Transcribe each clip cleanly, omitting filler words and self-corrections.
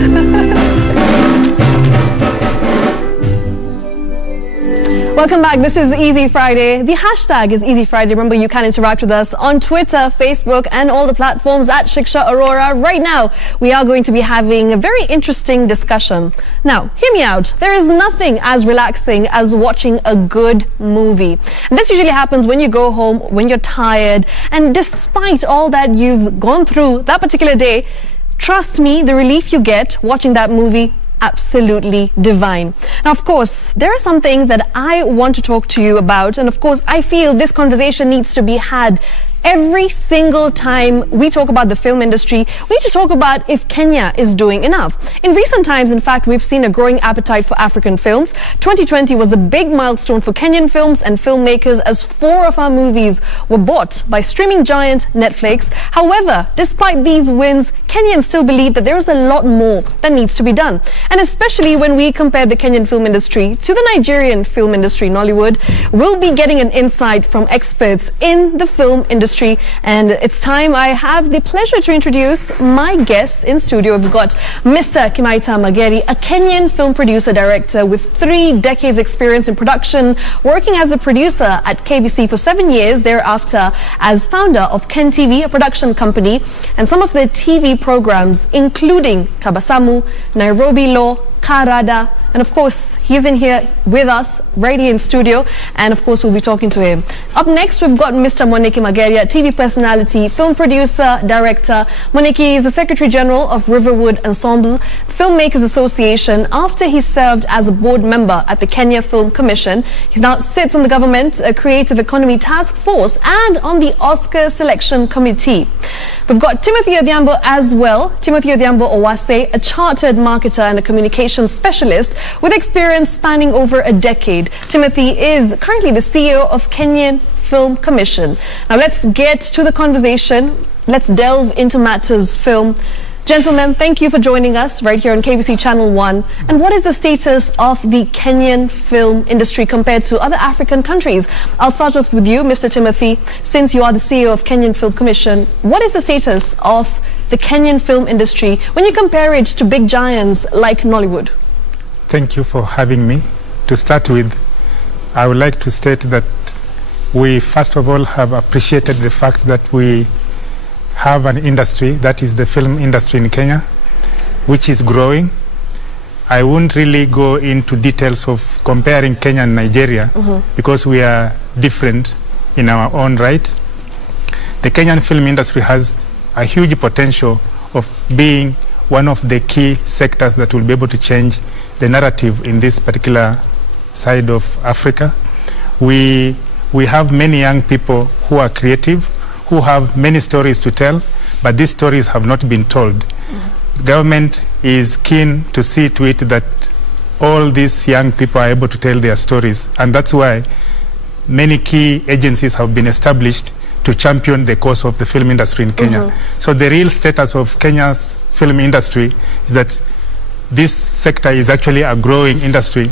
Welcome back. This is Easy Friday. The hashtag is Easy Friday. Remember, you can interact with us on Twitter, Facebook, and all the platforms at Shiksha Aurora. Right now, we are going to be having a very interesting discussion. Now, hear me out. There is nothing as relaxing as watching a good movie. And this usually happens when you go home, when you're tired, and despite all that you've gone through that particular day, trust me, the relief you get watching that movie, absolutely divine. Now, of course, there is something that I want to talk to you about, and of course, I feel this conversation needs to be had every single time we talk about the film industry. We need to talk about if Kenya is doing enough. In recent times, in fact, we've seen a growing appetite for African films. 2020 was a big milestone for Kenyan films and filmmakers, as 4 of our movies were bought by streaming giant Netflix. However, despite these wins, Kenyans still believe that there is a lot more that needs to be done. And especially when we compare the Kenyan film industry to the Nigerian film industry, Nollywood, we'll be getting an insight from experts in the film industry. And it's time. I have the pleasure to introduce my guest in studio. We've got Mr. Kimaita Magiri, a Kenyan film producer director with 3 decades experience in production, working as a producer at KBC for 7 years, thereafter as founder of Ken TV, a production company, and some of their TV programs, including Tabasamu, Nairobi Law, Karada, and of course, he's in here with us, right here in studio, and of course, we'll be talking to him. Up next, we've got Mr. Mwaniki Mageria, TV personality, film producer, director. Mwaniki is the Secretary General of Riverwood Ensemble Filmmakers Association after he served as a board member at the Kenya Film Commission. He now sits on the government Creative Economy Task Force and on the Oscar Selection Committee. We've got Timoth as well. Timoth Owase, a chartered marketer and a communications specialist with experience spanning over a decade. Timothy is currently the CEO of Kenyan Film Commission. Now let's get to the conversation. Let's delve into matters film. Gentlemen, thank you for joining us right here on KBC Channel 1. And what is the status of the Kenyan film industry compared to other African countries? I'll start off with you, Mr. Timothy. Since you are the CEO of Kenyan Film Commission, what is the status of the Kenyan film industry when you compare it to big giants like Nollywood? Thank you for having me. To start with, I would like to state that we first of all have appreciated the fact that we have an industry, that is the film industry in Kenya, which is growing. I won't really go into details of comparing Kenya and Nigeria because we are different in our own right. The Kenyan film industry has a huge potential of being one of the key sectors that will be able to change the narrative in this particular side of Africa. We have many young people who are creative, who have many stories to tell, but these stories have not been told. The government is keen to see to it that all these young people are able to tell their stories, and that's why many key agencies have been established to champion the cause of the film industry in Kenya. So the real status of Kenya's film industry is that this sector is actually a growing industry,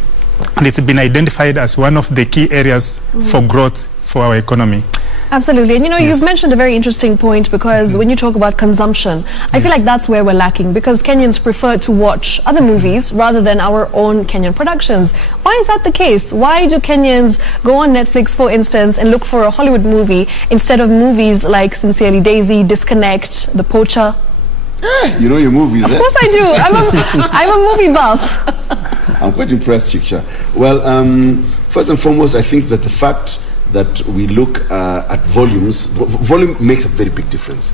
and it's been identified as one of the key areas for growth for our economy. Absolutely. And you know, you've mentioned a very interesting point, because when you talk about consumption, I feel like that's where we're lacking, because Kenyans prefer to watch other movies rather than our own Kenyan productions. Why is that the case? Why do Kenyans go on Netflix, for instance, and look for a Hollywood movie instead of movies like Sincerely Daisy, Disconnect, The Poacher? You know your movies, Of course I do. I'm a movie buff. I'm quite impressed, Shiksha. Well, first and foremost, I think that the fact that we look at volumes, volume makes a very big difference.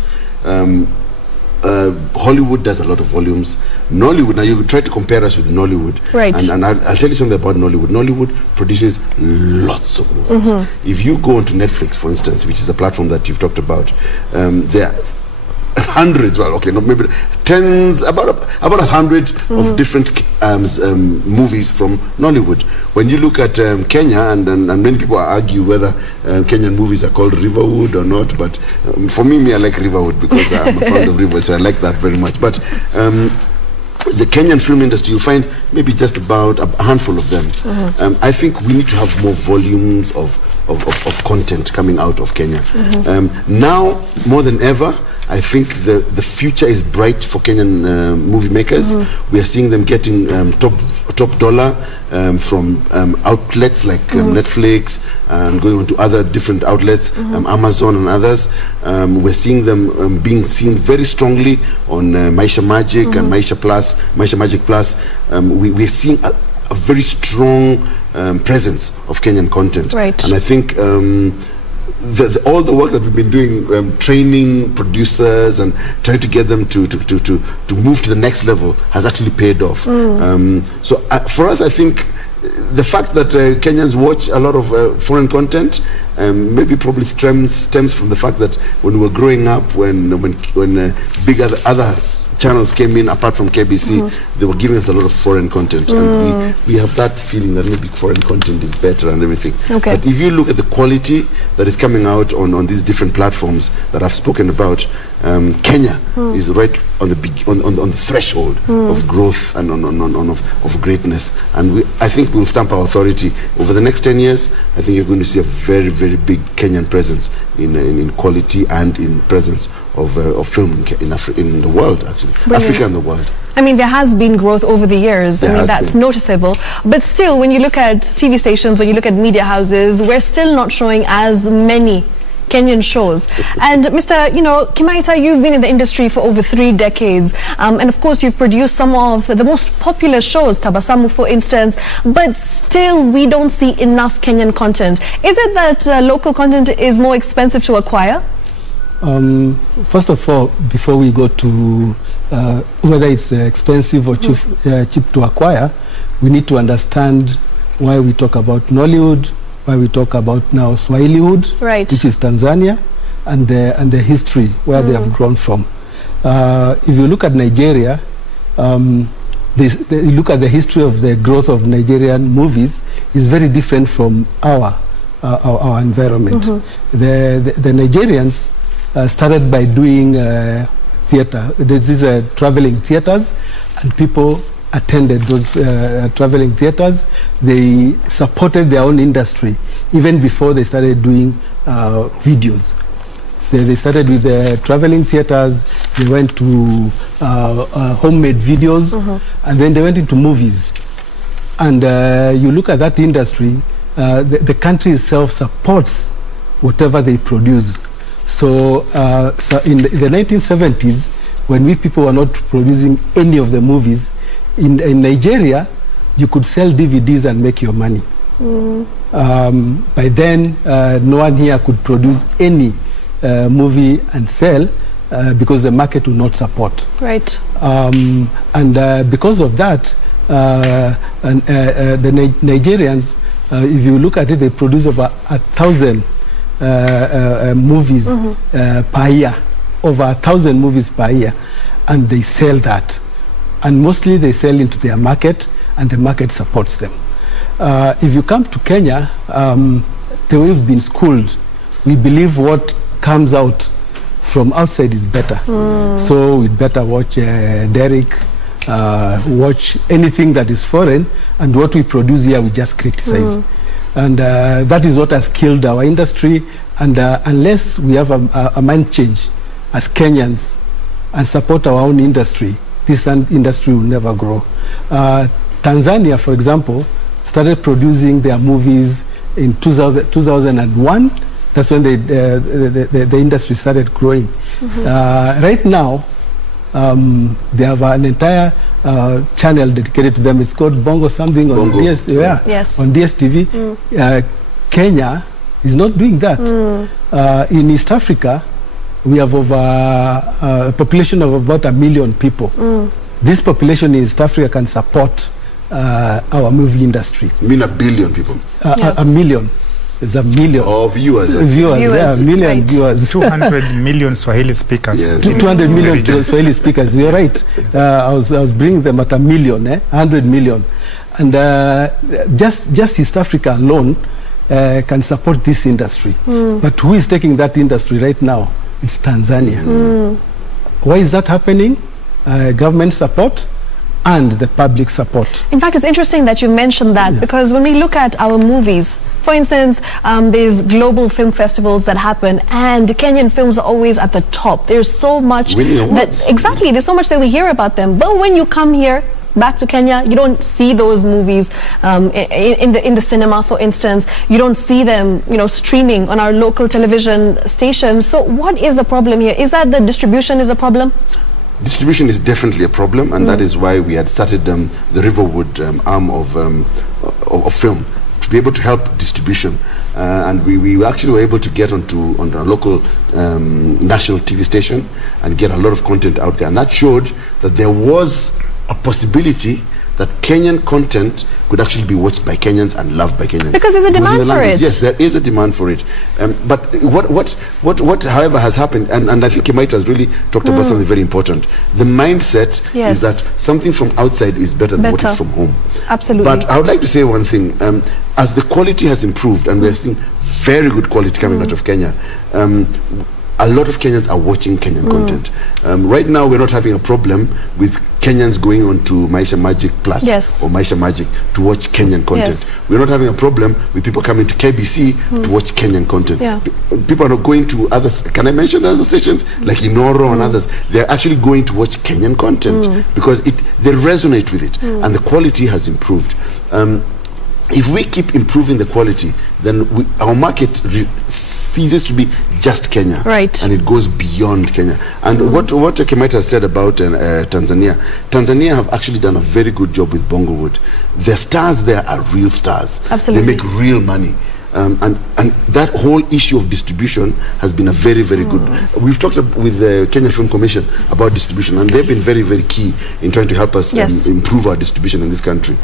Hollywood does a lot of volumes. Nollywood, now you try to compare us with Nollywood. Right. And I'll tell you something about Nollywood. Nollywood produces lots of movies. If you go onto Netflix, for instance, which is a platform that you've talked about, there are hundreds, well, okay, not maybe tens, about 100 of different movies from Nollywood. When you look at Kenya, and many people argue whether Kenyan movies are called Riverwood or not, but for me, I like Riverwood because I'm a fan of Riverwood, so I like that very much. But the Kenyan film industry, you find maybe just about a handful of them. I think we need to have more volumes of content coming out of Kenya. Now, more than ever, I think the future is bright for Kenyan movie makers. We are seeing them getting top dollar from outlets like Netflix and going on to other different outlets, Amazon and others. We're seeing them being seen very strongly on Maisha Magic and Maisha Magic Plus. We're seeing a very strong presence of Kenyan content. Right. And I think all the work that we've been doing, training producers and trying to get them to move to the next level has actually paid off. So for us, I think the fact that Kenyans watch a lot of foreign content probably stems from the fact that when we were growing up, when big other channels came in apart from KBC, they were giving us a lot of foreign content, and we have that feeling that maybe foreign content is better and everything. Okay. But if you look at the quality that is coming out on these different platforms that I've spoken about, Kenya is right on the threshold of growth and of greatness, and I think we'll stamp our authority over the next 10 years. I think you're going to see a very, very big Kenyan presence in quality and in presence of film in the world, actually. Brilliant. Africa and the world. I mean, there has been growth over the years. I mean, that's noticeable. But still, when you look at TV stations, when you look at media houses, we're still not showing as many Kenyan shows. And Mr. Kimaita, you've been in the industry for over 3 decades. And of course, you've produced some of the most popular shows, Tabasamu, for instance. But still, we don't see enough Kenyan content. Is it that local content is more expensive to acquire? First of all, before we go to whether it's expensive or cheap to acquire, we need to understand why we talk about Nollywood, why we talk about now Swahiliwood, right, which is Tanzania, and the history where they have grown from. If you look at Nigeria, you look at the history of the growth of Nigerian movies is very different from our environment. The Nigerians started by doing theater. These are traveling theaters, and people attended those traveling theaters. They supported their own industry even before they started doing videos. They started with the traveling theaters, they went to homemade videos, and then they went into movies. And you look at that industry, the country itself supports whatever they produce. So, in the 1970s, when we people were not producing any of the movies, in Nigeria, you could sell DVDs and make your money. By then, no one here could produce any movie and sell because the market would not support. Right. And because of that, the Nigerians, if you look at it, they produce over 1,000 movies per year, over 1,000 movies per year, and they sell that. And mostly they sell into their market, and the market supports them. If you come to Kenya, the way we've been schooled, we believe what comes out from outside is better. So we'd better watch Derek, watch anything that is foreign, and what we produce here we just criticize. And that is what has killed our industry. And unless we have a mind change as Kenyans and support our own industry, this industry will never grow. Tanzania, for example, started producing their movies in 2001. That's when the industry started growing. Right now, they have an entire channel dedicated to them. It's called Bongo something on on DSTV. Kenya is not doing that. In East Africa, we have over a population of about 1 million people. This population in East Africa can support our movie industry. You mean 1 billion people? A million. It's 1 million. Or viewers. Viewers, yeah, 1 million viewers. 200 million Swahili speakers. Yes. 200 million Swahili speakers, you're right. I was bringing them at 1 million, 100 million. And just East Africa alone can support this industry. But who is taking that industry right now? It's Tanzania. Why is that happening? Government support and the public support. In fact, it's interesting that you mentioned that because when we look at our movies, For instance, there's global film festivals that happen, and Kenyan films are always at the top. There's so much exactly. There's so much that we hear about them, but when you come here back to Kenya, you don't see those movies in the cinema, for instance. You don't see them, streaming on our local television stations. So what is the problem here? Is that the distribution is a problem? Distribution is definitely a problem, and that is why we had started the Riverwood arm of film, to be able to help distribution, and we actually were able to get on a local national TV station and get a lot of content out there, and that showed that there was a possibility that Kenyan content could actually be watched by Kenyans and loved by Kenyans. Because there's a demand for it. Yes, there is a demand for it. But what however has happened, and I think Kimaita has really talked about something very important. The mindset is that something from outside is better than what is from home. Absolutely. But I would like to say one thing. As the quality has improved, and we're seeing very good quality coming out of Kenya, a lot of Kenyans are watching Kenyan content. Right now, we're not having a problem with Kenyans going on to Maisha Magic Plus or Maisha Magic to watch Kenyan content. We're not having a problem with people coming to KBC to watch Kenyan content. People are not going to others. Can I mention the other stations like Inoro and others? They're actually going to watch Kenyan content because they resonate with it, and the quality has improved. If we keep improving the quality, then our market ceases to be just Kenya, and it goes beyond Kenya. And what Kimaita has said about Tanzania have actually done a very good job with Bongowood. The stars there are real stars. Absolutely. They make real money. And that whole issue of distribution has been a very, very good. We've talked with the Kenya Film Commission about distribution, and they've been very, very key in trying to help us improve our distribution in this country.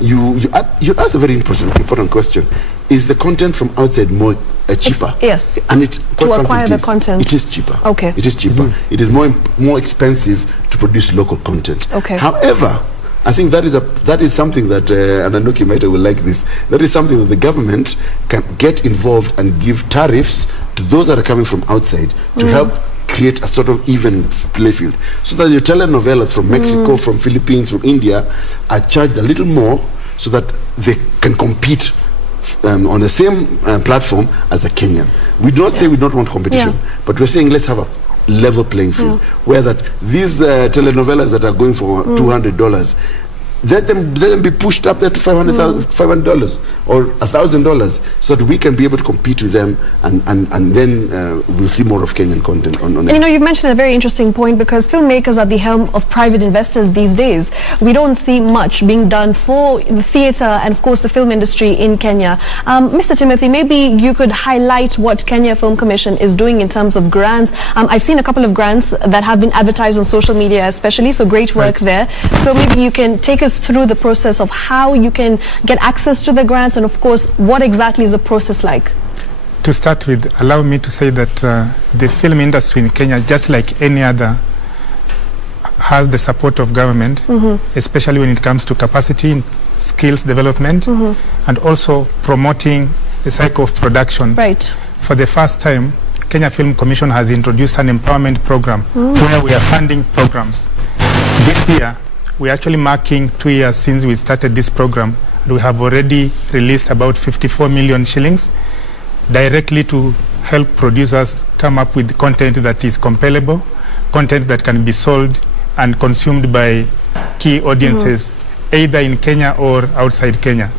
You asked a very important question. Is the content from outside more cheaper? Yes. And to acquire the content. It is cheaper. Okay. It is cheaper. It is more expensive to produce local content. Okay. However, I think that is something that, and I know Kimaita will like this, that is something that the government can get involved and give tariffs to those that are coming from outside to help create a sort of even play field. So that your telenovelas from Mexico, from Philippines, from India are charged a little more so that they can compete on the same platform as a Kenyan. We do not say we don't want competition, but we're saying let's have a level playing field where that these telenovelas that are going for $200, let them be pushed up there to $500 or $1,000 so that we can be able to compete with them, and then we'll see more of Kenyan content on it. You've mentioned a very interesting point, because filmmakers are the helm of private investors these days. We don't see much being done for the theatre and of course the film industry in Kenya. Mr. Timothy, maybe you could highlight what Kenya Film Commission is doing in terms of grants. I've seen a couple of grants that have been advertised on social media especially, so great work there. So maybe you can take us through the process of how you can get access to the grants, and of course what exactly is the process like? To start with, allow me to say that the film industry in Kenya, just like any other, has the support of government, especially when it comes to capacity, skills development, and also promoting the cycle of production. Right. For the first time, Kenya Film Commission has introduced an empowerment program where we are funding programs. This year, we're actually marking 2 years since we started this program. We have already released about 54 million shillings directly to help producers come up with content that is compellable, content that can be sold and consumed by key audiences, either in Kenya or outside Kenya.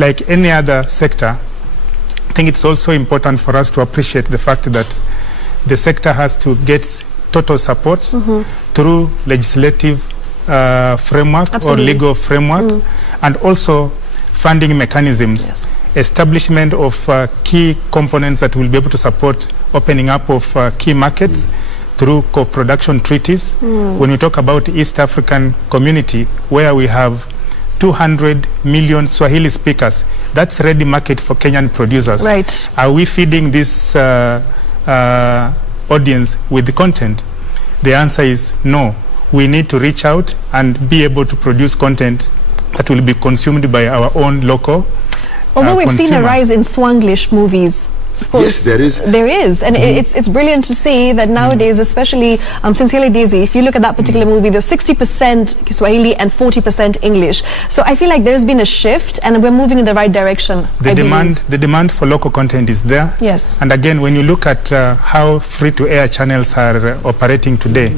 Like any other sector, I think it's also important for us to appreciate the fact that the sector has to get total support through legislative framework or legal framework, and also funding mechanisms, establishment of key components that will be able to support opening up of key markets through co-production treaties. When we talk about East African community, where we have 200 million Swahili speakers, that's ready market for Kenyan producers. Right. Are we feeding this audience with the content? The answer is no. We need to reach out and be able to produce content that will be consumed by our own local Although we've seen a rise in Swanglish movies, Of course, yes, there is. There is, and it's brilliant to see that nowadays, especially Sincerely Daisy, if you look at that particular movie, there's 60% Kiswahili and 40% English. So I feel like there's been a shift, and we're moving in the right direction. The demand for local content is there. Yes. And again, when you look at how free-to-air channels are operating today,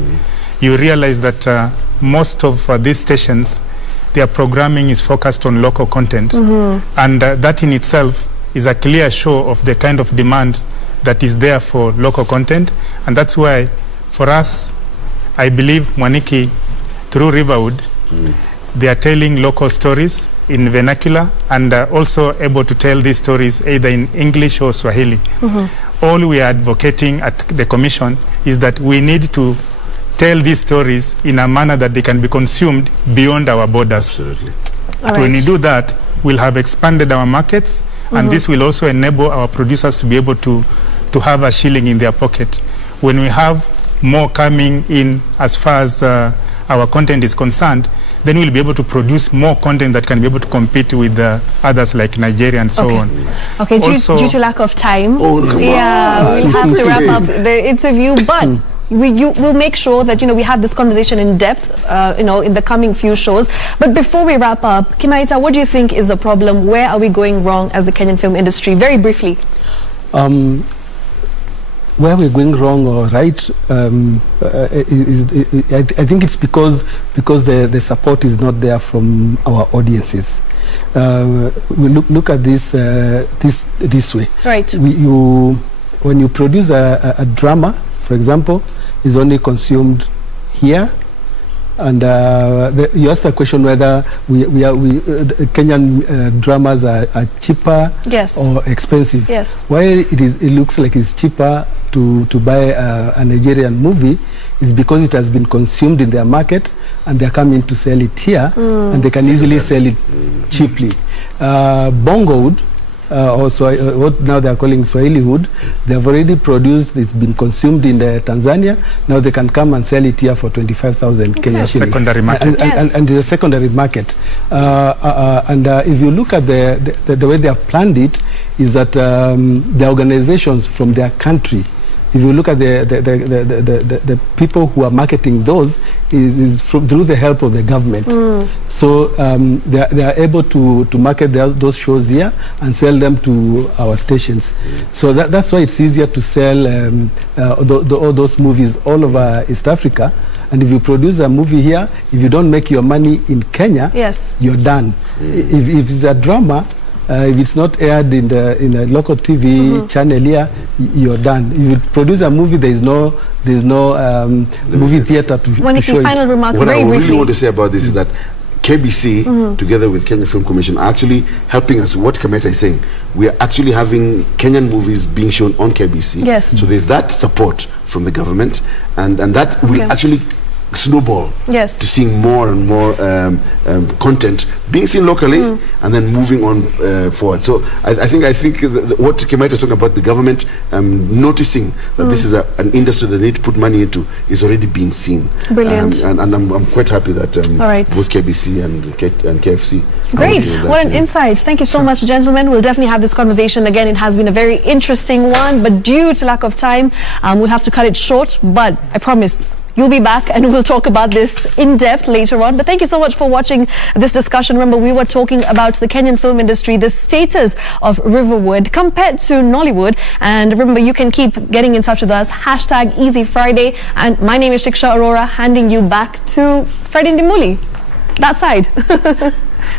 you realize that most of these stations, their programming is focused on local content, and that in itself is a clear show of the kind of demand that is there for local content. And that's why, for us, I believe Mwaniki, through Riverwood, they are telling local stories in vernacular and also able to tell these stories either in English or Swahili. All we are advocating at the Commission is that we need to tell these stories in a manner that they can be consumed beyond our borders. Absolutely. When we do that, we'll have expanded our markets, and this will also enable our producers to be able to have a shilling in their pocket. When we have more coming in as far as our content is concerned, then we'll be able to produce more content that can be able to compete with others like Nigeria and so on. Okay, due to lack of time, we'll have to wrap up the interview, but we'll make sure that we have this conversation in depth in the coming few shows. But before we wrap up, Kimaita, what do you think is the problem? Where are we going wrong as the Kenyan film industry? Very briefly. Where we're going wrong or right, I think it's because the support is not there from our audiences. We look at this this way. Right. When you produce a drama, for example, is only consumed here, and you asked a question whether Kenyan dramas are cheaper or expensive. Yes. Why it looks like it's cheaper to buy a Nigerian movie is because it has been consumed in their market, and they're coming to sell it here, and they can easily sell it cheaply. Bongowood, also what now they are calling Swahiliwood, they have already produced, it's been consumed in Tanzania, now they can come and sell it here for 25,000 Kenyan shillings. Secondary market. And the secondary market. If you look at the way they have planned it, is that the organizations from their country, if you look at the people who are marketing those, is through the help of the government. So they are able to market those shows here and sell them to our stations. So that's why it's easier to sell all those movies all over East Africa. And if you produce a movie here, if you don't make your money in Kenya, you're done. If it's a drama, if it's not aired in a local TV channel here, you're done. If you produce a movie, there's no movie theater to show it. Final remarks, what very I briefly. really want to say about this is that KBC, together with Kenya Film Commission, are actually helping us. What Kimaita is saying, we are actually having Kenyan movies being shown on KBC. Yes. So there's that support from the government, and that will actually snowball to seeing more and more content being seen locally and then moving on forward. So I think what Kimaita is talking about, the government noticing that this is an industry that they need to put money into, is already being seen. Brilliant. And I'm quite happy that both KBC and KFC. Great. What an insight. Thank you so much, gentlemen. We'll definitely have this conversation again. It has been a very interesting one, but due to lack of time, we'll have to cut it short. But I promise you'll be back and we'll talk about this in depth later on. But thank you so much for watching this discussion. Remember, we were talking about the Kenyan film industry, the status of Riverwood compared to Nollywood. And remember, you can keep getting in touch with us. #EasyFriday. And my name is Shiksha Arora, handing you back to Friday Ndimuli. That side.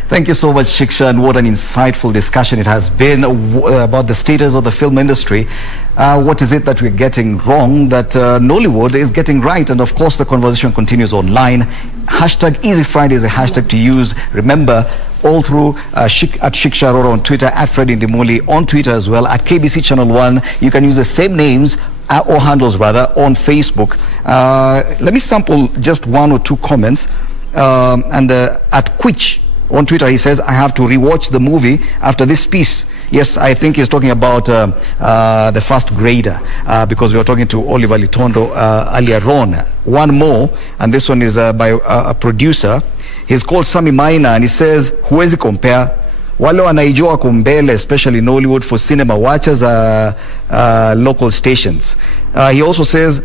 Thank you so much, Shiksha, and what an insightful discussion it has been about the status of the film industry. What is it that we're getting wrong that Nollywood is getting right? And of course, the conversation continues online. #EasyFriday is a hashtag to use. Remember, all through at Shiksha Arora on Twitter, at Freddy Ndimuli on Twitter as well, at KBC Channel 1. You can use the same names or handles rather on Facebook. Let me sample just one or two comments. At Quich on Twitter, he says, I have to rewatch the movie after this piece. Yes, I think he's talking about the first grader, because we were talking to Oliver Litondo earlier on. One more, and this one is by a producer. He's called Sami Maina, and he says, huwezi compare wale wanaijua wako mbele, especially Nollywood for cinema, watches local stations. He also says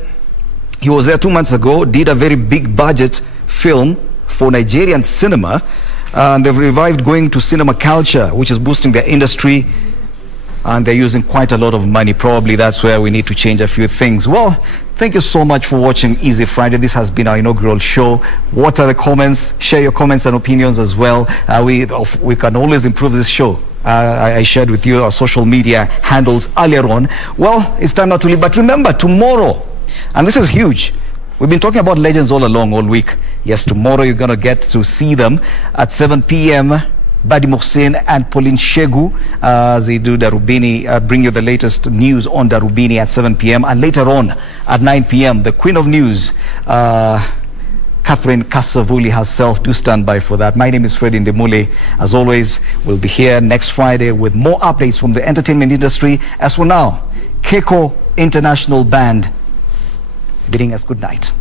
he was there 2 months ago, did a very big budget film for Nigerian cinema, and they've revived going to cinema culture, which is boosting their industry, and they're using quite a lot of money. Probably that's where we need to change a few things. Well, thank you so much for watching Easy Friday. This has been our inaugural show. What are the comments? Share your comments and opinions as well. We can always improve this show. I shared with you our social media handles earlier on. Well, it's time now to leave, but remember, tomorrow, and this is huge, we've been talking about legends all along, all week. Yes, tomorrow you're going to get to see them at 7 p.m. Badi Mohsen and Pauline Shegu, as they do Darubini, bring you the latest news on Darubini at 7 p.m. And later on at 9 p.m, the Queen of News, Catherine Kasavuli herself, do stand by for that. My name is Freddy Ndemule. As always, we'll be here next Friday with more updates from the entertainment industry. As for now, Keko International Band bidding us good night.